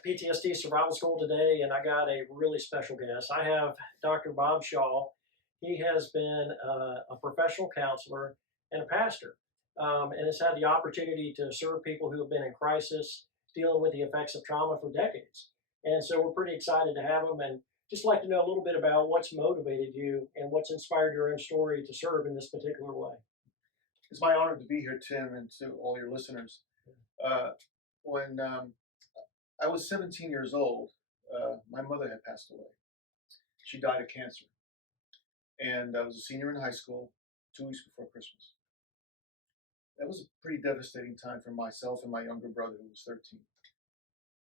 at the PTSD Survival School today, and I got a really special guest. I have Dr. Bob Shaw. He has been a professional counselor and a pastor, and has had the opportunity to serve people who have been in crisis, dealing with the effects of trauma for decades. And so we're pretty excited to have him, and just like to know a little bit about what's motivated you and what's inspired your own story to serve in this particular way. It's my honor to be here, Tim, and to all your listeners. When I was 17 years old, my mother had passed away. She died of cancer. And I was a senior in high school 2 weeks before Christmas. That was a pretty devastating time for myself and my younger brother, who was 13.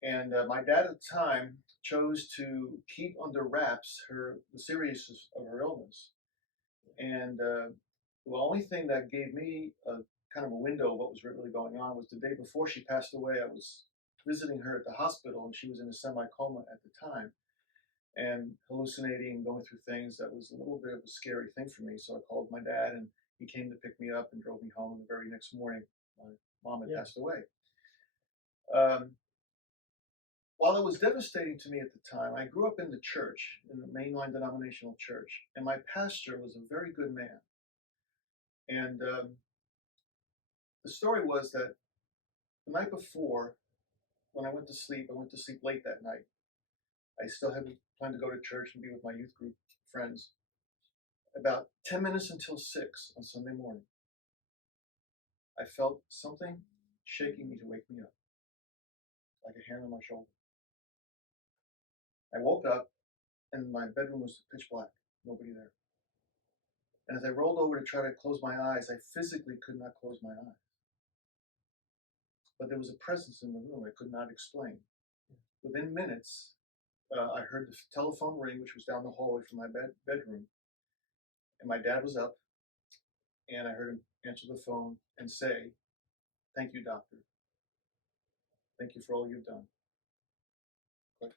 And my dad at the time chose to keep under wraps the seriousness of her illness. And the only thing that gave me a kind of a window of what was really going on was the day before she passed away. I was visiting her at the hospital, and she was in a semi-coma at the time, and hallucinating and going through things that was a little bit of a scary thing for me. So I called my dad, and he came to pick me up and drove me home. And the very next morning, my mom had passed away. While it was devastating to me at the time, I grew up in the church, in the mainline denominational church, and my pastor was a very good man. And the story was that the night before, when I went to sleep late that night. I still had planned to go to church and be with my youth group friends. About 10 minutes until 6 on Sunday morning, I felt something shaking me to wake me up, like a hand on my shoulder. I woke up, and my bedroom was pitch black, nobody there. And as I rolled over to try to close my eyes, I physically could not close my eyes. But there was a presence in the room I could not explain. Within minutes, I heard the telephone ring, which was down the hallway from my bedroom. And my dad was up, and I heard him answer the phone and say, "Thank you, doctor. Thank you for all you've done." Click.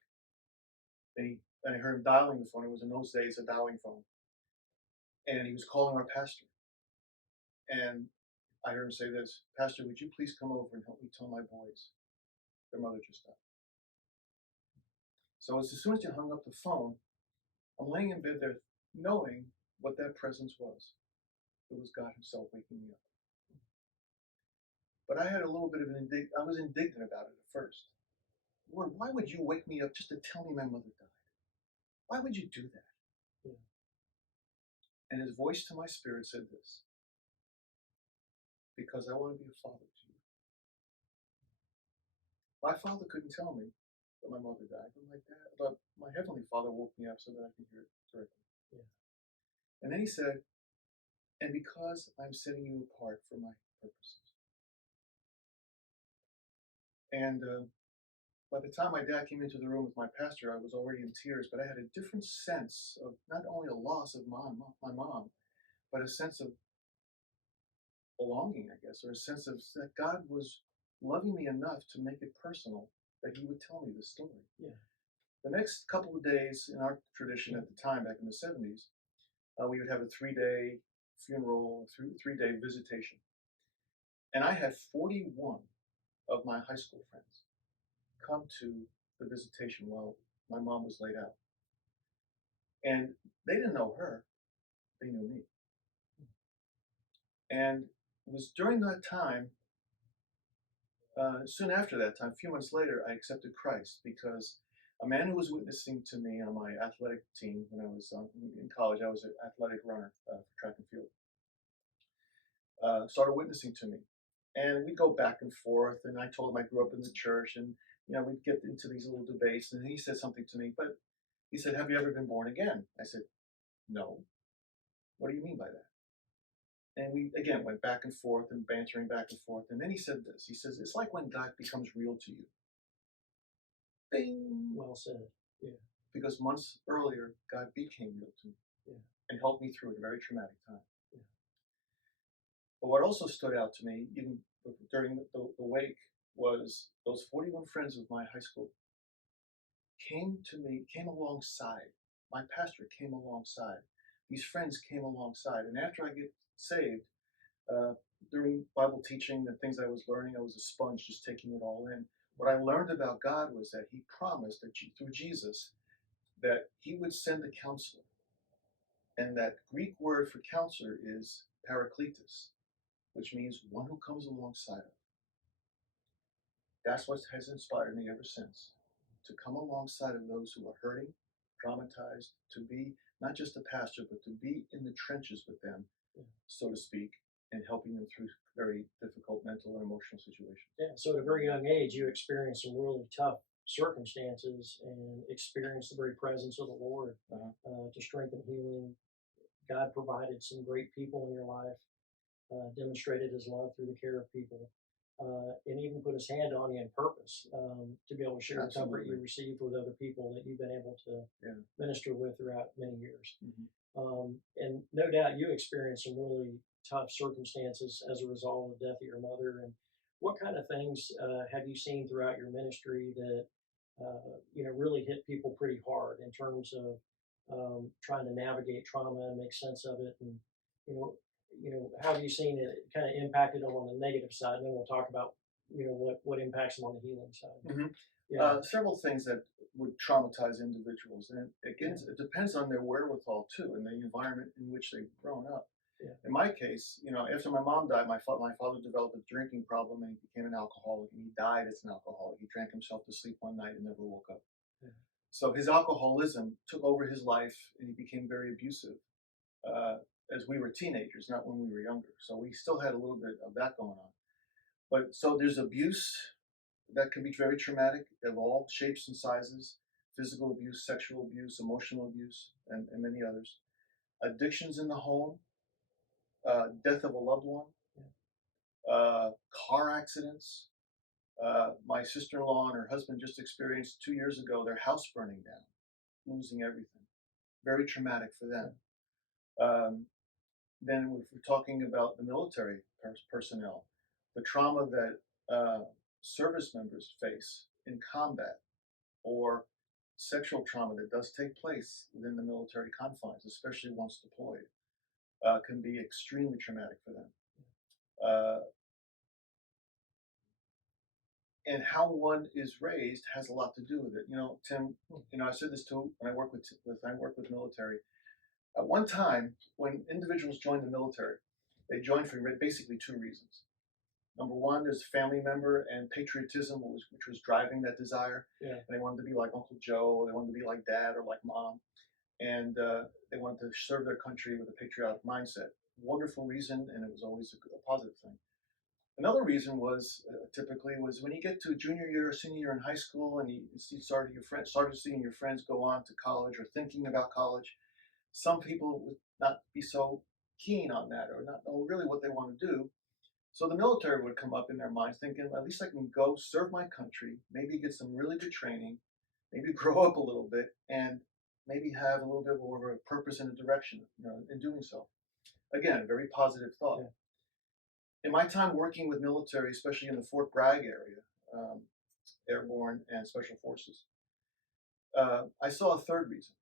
Then I heard him dialing the phone. It was in those days a dialing phone. And he was calling our pastor. And I heard him say this, "Pastor, would you please come over and help me tell my boys their mother just died?" So as soon as he hung up the phone, I'm laying in bed there knowing what that presence was. It was God himself waking me up. But I had a little bit of I was indignant about it at first. Lord, why would you wake me up just to tell me my mother died? Why would you do that? Yeah. And his voice to my spirit said this, "Because I want to be a father to you." My father couldn't tell me that my mother died, but my heavenly Father woke me up so that I could hear it directly. Yeah. And then he said, "And because I'm setting you apart for my purposes." And by the time my dad came into the room with my pastor, I was already in tears, but I had a different sense of not only a loss of my mom, but a sense of belonging, I guess, or a sense of that God was loving me enough to make it personal, that he would tell me this story. Yeah. The next couple of days in our tradition at the time, back in the 70s, we would have a 3-day funeral, a 3-day visitation. And I had 41 of my high school friends come to the visitation while my mom was laid out. And they didn't know her, they knew me. And it was during that time, soon after that time, a few months later, I accepted Christ because a man who was witnessing to me on my athletic team when I was in college, I was an athletic runner for track and field, started witnessing to me. And we'd go back and forth, and I told him I grew up in the church, and we'd get into these little debates, and he said something to me, but he said, "Have you ever been born again?" I said, "No." "What do you mean by that?" And we, again, went back and forth and bantering back and forth. And then he said this. He says, "It's like when God becomes real to you." Bing! Well said. Yeah. Because months earlier, God became real to me. Yeah. And helped me through a very traumatic time. Yeah. But what also stood out to me, even during the wake, was those 41 friends of my high school came alongside. My pastor came alongside. These friends came alongside. And after I get saved, during Bible teaching, the things I was learning, I was a sponge just taking it all in. What I learned about God was that He promised that through Jesus that He would send a counselor, and that Greek word for counselor is parakletos, which means one who comes alongside of. That's what has inspired me ever since, to come alongside of those who are hurting, traumatized, to be not just a pastor, but to be in the trenches with them, so to speak, and helping them through very difficult mental and emotional situations. Yeah. So at a very young age, you experienced some really tough circumstances and experienced the very presence of the Lord to strengthen healing. God provided some great people in your life, demonstrated His love through the care of people, and even put His hand on you on purpose to be able to share the comfort you received with other people that you've been able to minister with throughout many years. And no doubt you experienced some really tough circumstances as a result of the death of your mother. And what kind of things have you seen throughout your ministry that really hit people pretty hard in terms of trying to navigate trauma and make sense of it? And you know, how have you seen it kind of impacted them on the negative side? And then we'll talk about what impacts them on the healing side. Several things that would traumatize individuals, and again, it depends on their wherewithal too, and the environment in which they've grown up. In my case, after my mom died, my father developed a drinking problem, and he became an alcoholic, and he died as an alcoholic. He drank himself to sleep one night and never woke up. So his alcoholism took over his life, and he became very abusive as we were teenagers, not when we were younger. So we still had a little bit of that going on. But so there's abuse that can be very traumatic, of all shapes and sizes: physical abuse, sexual abuse, emotional abuse, and many others. Addictions in the home, death of a loved one, car accidents. My sister-in-law and her husband just experienced 2 years ago their house burning down, losing everything. Very traumatic for them. Then if we're talking about the military personnel, the trauma that service members face in combat, or sexual trauma that does take place within the military confines, especially once deployed, can be extremely traumatic for them. And how one is raised has a lot to do with it. Tim, I said this too when I work with military. At one time, when individuals joined the military, they joined for basically two reasons. Number one, there's family member and patriotism, which was driving that desire. And they wanted to be like Uncle Joe, they wanted to be like Dad or like Mom, and they wanted to serve their country with a patriotic mindset. Wonderful reason, and it was always a positive thing. Another reason was typically when you get to junior year or senior year in high school, and you started seeing your friends go on to college or thinking about college. Some people would not be so keen on that, or not know really what they want to do. So the military would come up in their minds thinking, well, at least I can go serve my country, maybe get some really good training, maybe grow up a little bit, and maybe have a little bit more of a purpose and a direction in doing so. Again, a very positive thought. In my time working with military, especially in the Fort Bragg area, airborne and special forces, I saw a third reason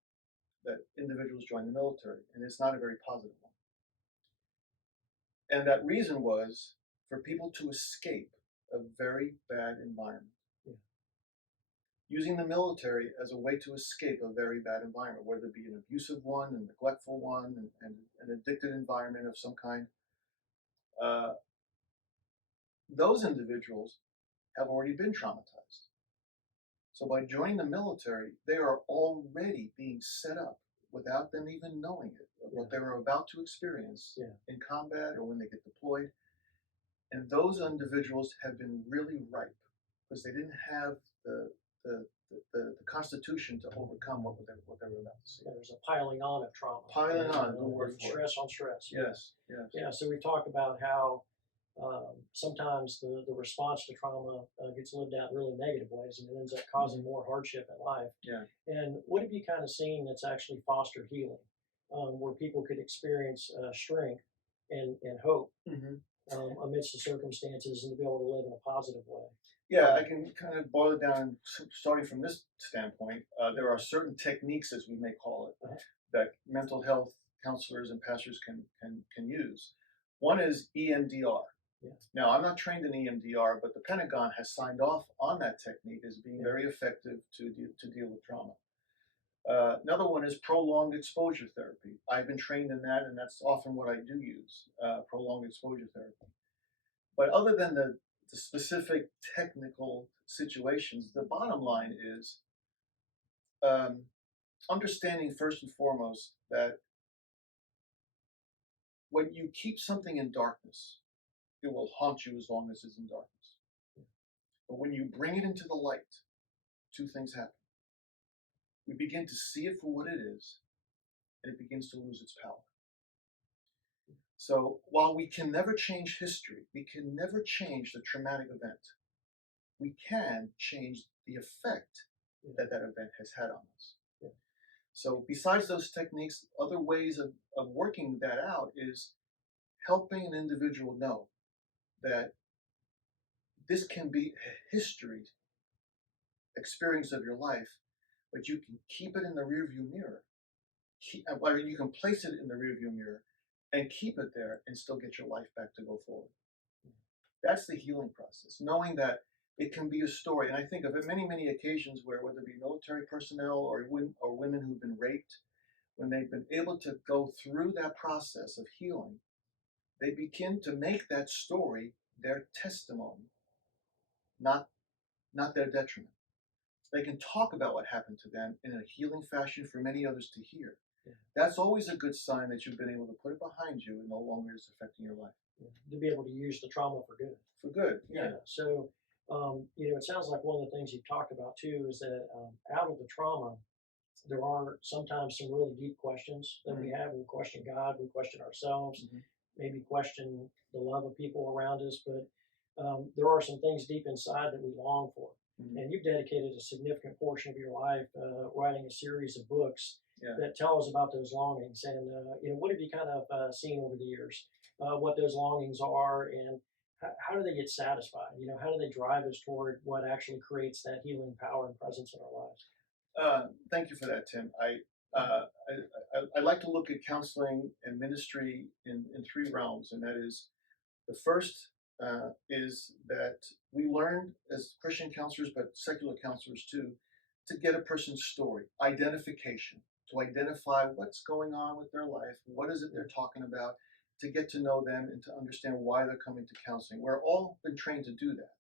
that individuals join the military, and it's not a very positive one. And that reason was for people to escape a very bad environment. Using the military as a way to escape a very bad environment, whether it be an abusive one, a neglectful one, and an addicted environment of some kind. Those individuals have already been traumatized. So by joining the military, they are already being set up without them even knowing it, what they were about to experience in combat or when they get deployed. And those individuals have been really ripe because they didn't have the constitution to overcome what they were about to see. There's a piling on of trauma. Piling on, good word for it. Stress on stress. Yes. Yeah, so we've talked about how sometimes the response to trauma gets lived out in really negative ways, and it ends up causing more hardship in life. And what have you kind of seen that's actually fostered healing, where people could experience strength and hope amidst the circumstances, and to be able to live in a positive way? Yeah, I can kind of boil it down, starting from this standpoint. There are certain techniques, as we may call it, that mental health counselors and pastors can use. One is EMDR. Yeah. Now, I'm not trained in EMDR, but the Pentagon has signed off on that technique as being very effective to deal with trauma. Another one is prolonged exposure therapy. I've been trained in that, and that's often what I do use, prolonged exposure therapy. But other than the specific technical situations, the bottom line is um, understanding first and foremost that when you keep something in darkness, it will haunt you as long as it's in darkness. But when you bring it into the light, two things happen. We begin to see it for what it is, and it begins to lose its power. So while we can never change history, we can never change the traumatic event, we can change the effect that that event has had on us. Yeah. So besides those techniques, other ways of working that out is helping an individual know that this can be a history experience of your life, but you can keep it in the rearview mirror. Or you can place it in the rearview mirror and keep it there and still get your life back to go forward. That's the healing process, knowing that it can be a story. And I think of it many occasions where, whether it be military personnel or women who've been raped, when they've been able to go through that process of healing, they begin to make that story their testimony, not their detriment. They can talk about what happened to them in a healing fashion for many others to hear. Yeah. That's always a good sign that you've been able to put it behind you and no longer is affecting your life. Yeah. To be able to use the trauma for good. For good, yeah. So, it sounds like one of the things you've talked about too is that out of the trauma, there are sometimes some really deep questions that we have. We question God, we question ourselves, maybe question the love of people around us, but there are some things deep inside that we long for. And you've dedicated a significant portion of your life writing a series of books that tell us about those longings. And what have you kind of seen over the years? What those longings are, and how do they get satisfied? How do they drive us toward what actually creates that healing power and presence in our lives? Thank you for that, Tim. I like to look at counseling and ministry in three realms, and that is, the first is that we learn as Christian counselors, but secular counselors too, to get a person's story, identification, to identify what's going on with their life, what is it they're talking about, to get to know them and to understand why they're coming to counseling. We're all been trained to do that.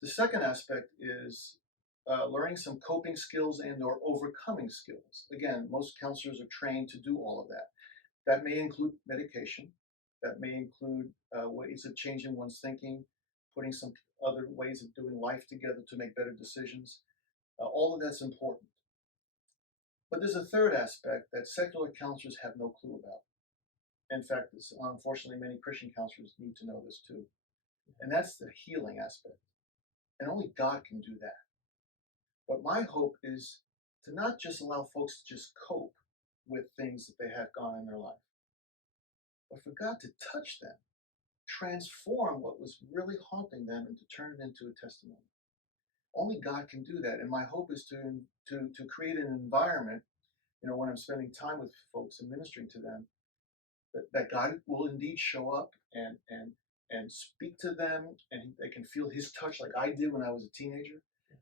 The second aspect is learning some coping skills and or overcoming skills. Again, most counselors are trained to do all of that. That may include medication. That may include ways of changing one's thinking, putting some other ways of doing life together to make better decisions. All of that's important. But there's a third aspect that secular counselors have no clue about. In fact, unfortunately, many Christian counselors need to know this too. And that's the healing aspect. And only God can do that. But my hope is to not just allow folks to just cope with things that they have gone in their life, but for God to touch them, transform what was really haunting them and to turn it into a testimony. Only God can do that. And my hope is to create an environment, when I'm spending time with folks and ministering to them, that God will indeed show up and speak to them, and they can feel his touch like I did when I was a teenager,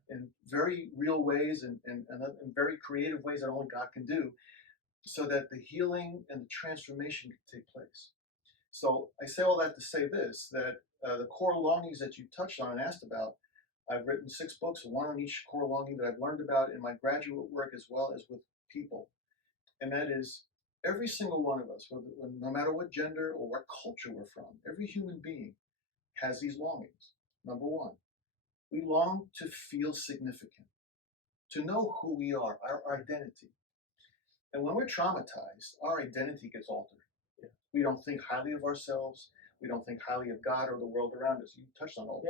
in very real ways and in very creative ways that only God can do, so that the healing and the transformation can take place. So I say all that to say this, that the core longings that you touched on and asked about, I've written 6 books, one on each core longing that I've learned about in my graduate work as well as with people. And that is, every single one of us, no matter what gender or what culture we're from, every human being has these longings. Number one, we long to feel significant, to know who we are, our identity. And when we're traumatized, our identity gets altered. We don't think highly of ourselves. We don't think highly of God or the world around us. You touched on all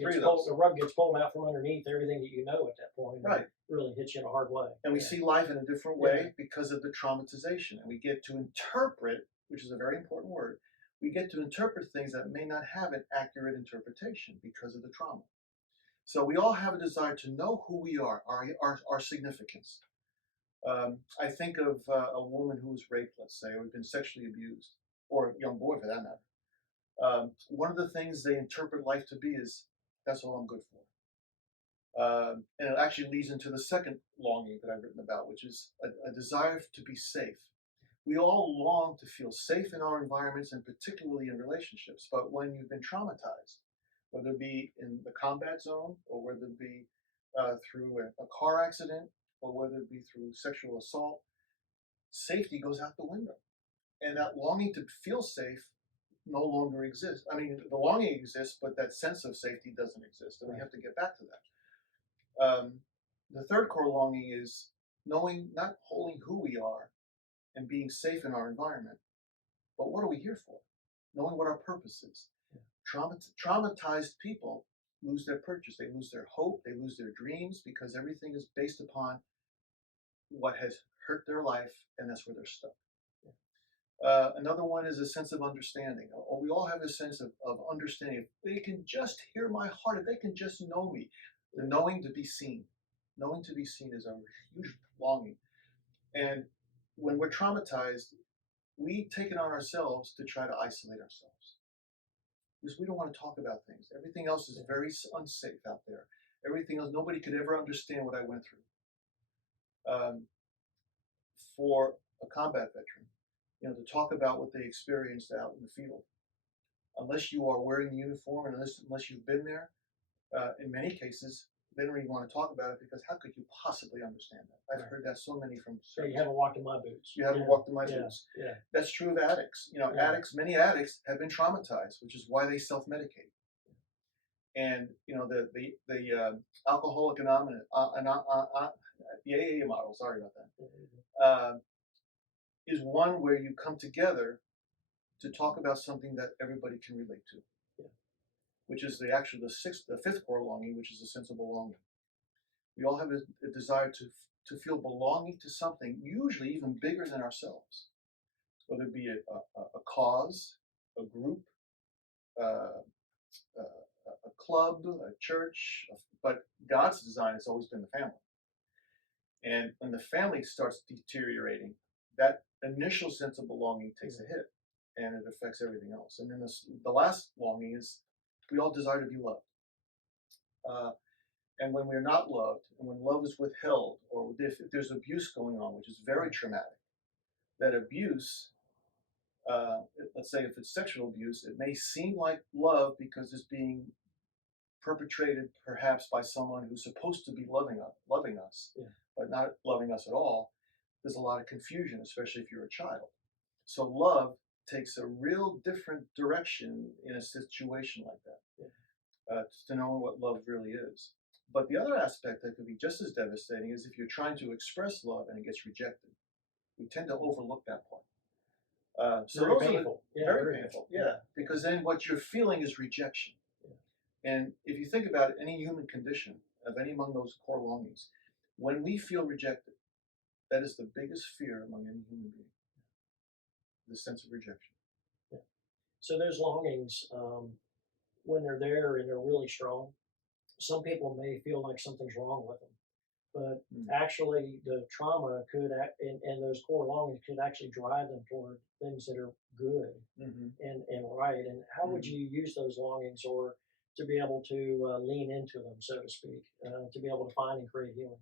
three of those. The rug gets pulled out from underneath everything that you know at that point. Right. Really hits you in a hard way. And we see life in a different way because of the traumatization. And we get to interpret, which is a very important word, we get to interpret things that may not have an accurate interpretation because of the trauma. So we all have a desire to know who we are, our significance. I think of a woman who was raped, let's say, or been sexually abused, or a young boy for that matter. One of the things they interpret life to be is that's all I'm good for. And it actually leads into the second longing that I've written about, which is a desire to be safe. We all long to feel safe in our environments and particularly in relationships. But when you've been traumatized, whether it be in the combat zone or whether it be through a car accident or whether it be through sexual assault, safety goes out the window. And that longing to feel safe no longer exists. I mean, the longing exists, but that sense of safety doesn't exist. And we have to get back to that. The third core longing is knowing, not holding who we are and being safe in our environment, but what are we here for? Knowing what our purpose is. Traumatized people lose their purpose. They lose their hope. They lose their dreams because everything is based upon what has hurt their life, and that's where they're stuck. Another one is a sense of understanding. We all have a sense of understanding. If they can just hear my heart, if they can just know me, the knowing to be seen. Knowing to be seen is a huge longing. And when we're traumatized, we take it on ourselves to try to isolate ourselves. Because we don't want to talk about things. Everything else is very unsafe out there. Everything else, nobody could ever understand what I went through. For a combat veteran, to talk about what they experienced out in the field, unless you are wearing the uniform and unless you've been there, in many cases, they don't even want to talk about it because how could you possibly understand that? I've heard that so many from So you haven't walked in my boots. You haven't walked in my boots. Yeah. That's true of addicts. Many addicts have been traumatized, which is why they self-medicate. And the Alcoholic Anonymous, the AA model. Sorry about that. Is one where you come together to talk about something that everybody can relate to, which is the fifth core longing, which is a sense of belonging. We all have a desire to feel belonging to something, usually even bigger than ourselves, whether it be a cause, a group, a club, a church. But God's design has always been the family. And when the family starts deteriorating, that initial sense of belonging takes a hit, and it affects everything else. And then the last longing is we all desire to be loved. And when we're not loved, and when love is withheld, or if there's abuse going on, which is very traumatic, that abuse, let's say if it's sexual abuse, it may seem like love because it's being perpetrated perhaps by someone who's supposed to be loving us, but not loving us at all. There's a lot of confusion, especially if you're a child. So love takes a real different direction in a situation like that, to know what love really is. But the other aspect that could be just as devastating is if you're trying to express love and it gets rejected. We tend to overlook that part. So very painful. Very painful. Yeah, because then what you're feeling is rejection. And if you think about any human condition of any among those core longings, when we feel rejected, that is the biggest fear among any human being, the sense of rejection. Yeah. So those longings, when they're there and they're really strong, some people may feel like something's wrong with them. But actually, the trauma and those core longings could actually drive them toward things that are good and right. And how would you use those longings or to be able to lean into them, so to speak, to be able to find and create healing?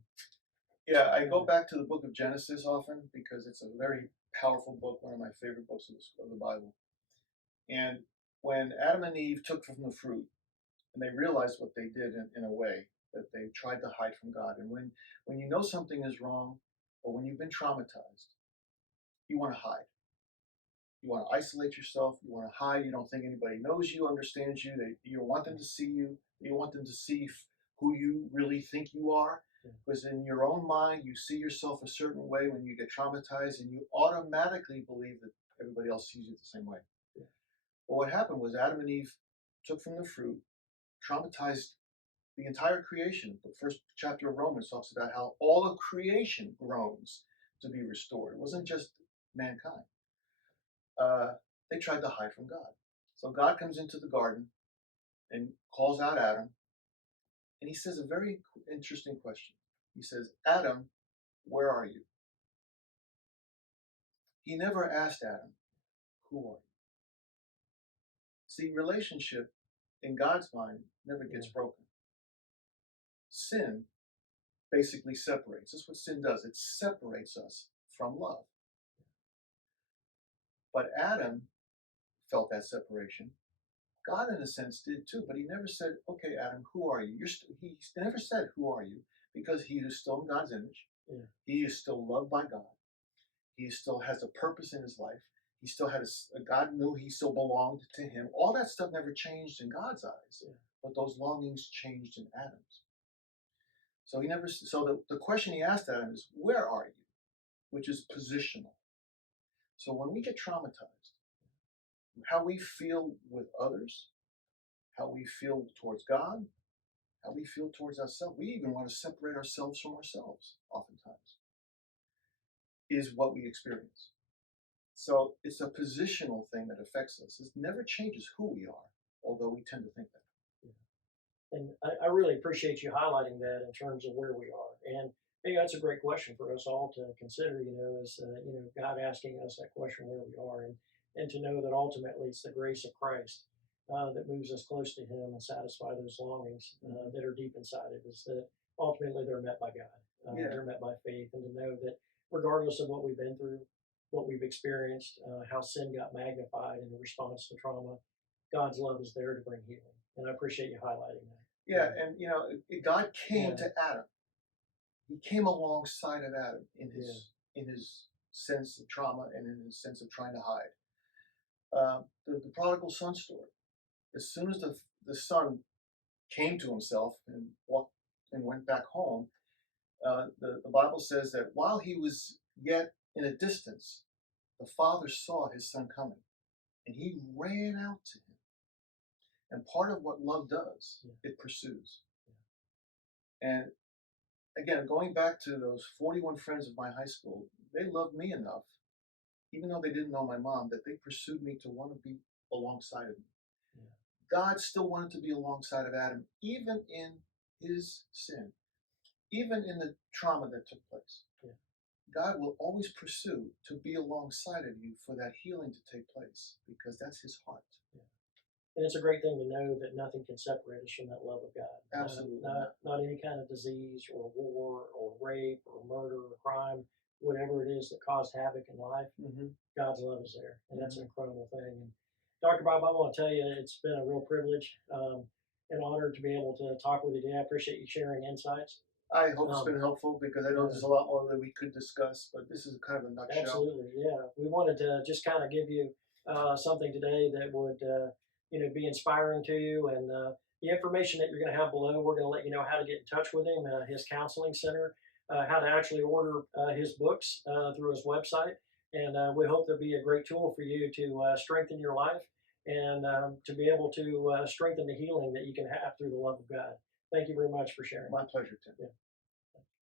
Yeah, I go back to the book of Genesis often because it's a very powerful book, one of my favorite books of the Bible. And when Adam and Eve took from the fruit, and they realized what they did in a way, that they tried to hide from God. And when you know something is wrong, or when you've been traumatized, you want to hide. You want to isolate yourself. You want to hide. You don't think anybody knows you, understands you. You don't want them to see you. You don't want them to see who you really think you are. Because in your own mind, you see yourself a certain way when you get traumatized, and you automatically believe that everybody else sees you the same way. But what happened was Adam and Eve took from the fruit, traumatized the entire creation. The first chapter of Romans talks about how all of creation groans to be restored. It wasn't just mankind. They tried to hide from God. So God comes into the garden and calls out Adam, and he says a very interesting question. He says, Adam, where are you? He never asked Adam, who are you? See, relationship in God's mind never gets broken. Sin basically separates. That's what sin does. It separates us from love. But Adam felt that separation. God, in a sense, did too, but he never said, okay, Adam, who are you? He never said, who are you? Because he is still in God's image. Yeah. He is still loved by God. He still has a purpose in his life. He still had God knew he still belonged to him. All that stuff never changed in God's eyes, but those longings changed in Adam's. So he never. So the question he asked Adam is, "Where are you?" Which is positional. So when we get traumatized, how we feel with others, how we feel towards God, how we feel towards ourselves, we even want to separate ourselves from ourselves. Oftentimes, is what we experience. So it's a positional thing that affects us. It never changes who we are, although we tend to think that. And I really appreciate you highlighting that in terms of where we are. And hey, that's a great question for us all to consider. Is God asking us that question where we are, and to know that ultimately it's the grace of Christ that moves us close to Him and satisfy those longings that are deep inside of us. That ultimately they're met by God. They're met by faith, and to know that regardless of what we've been through, what we've experienced, how sin got magnified in response to trauma, God's love is there to bring healing. And I appreciate you highlighting that. Yeah, and God came to Adam. He came alongside of Adam in his sense of trauma and in his sense of trying to hide. The prodigal son story. As soon as the son came to himself and walked and went back home, the Bible says that while he was yet in a distance, the father saw his son coming, and he ran out to him. And part of what love does, it pursues. And again, going back to those 41 friends of my high school, they loved me enough, even though they didn't know my mom, that they pursued me to want to be alongside of me. God still wanted to be alongside of Adam, even in his sin, even in the trauma that took place. God will always pursue to be alongside of you for that healing to take place, because that's his heart. And it's a great thing to know that nothing can separate us from that love of God. Absolutely. Not any kind of disease or war or rape or murder or crime, whatever it is that caused havoc in life, God's love is there. And that's an incredible thing. And Dr. Bob, I want to tell you, it's been a real privilege and honor to be able to talk with you today. I appreciate you sharing insights. I hope it's been helpful, because I know there's a lot more that we could discuss, but this is kind of a nutshell. Absolutely, yeah. We wanted to just kind of give you something today that would be inspiring to you. And the information that you're going to have below, we're going to let you know how to get in touch with him, his counseling center, how to actually order his books through his website. And we hope to be a great tool for you to strengthen your life and to be able to strengthen the healing that you can have through the love of God. Thank you very much for sharing. My pleasure, Tim. Yeah.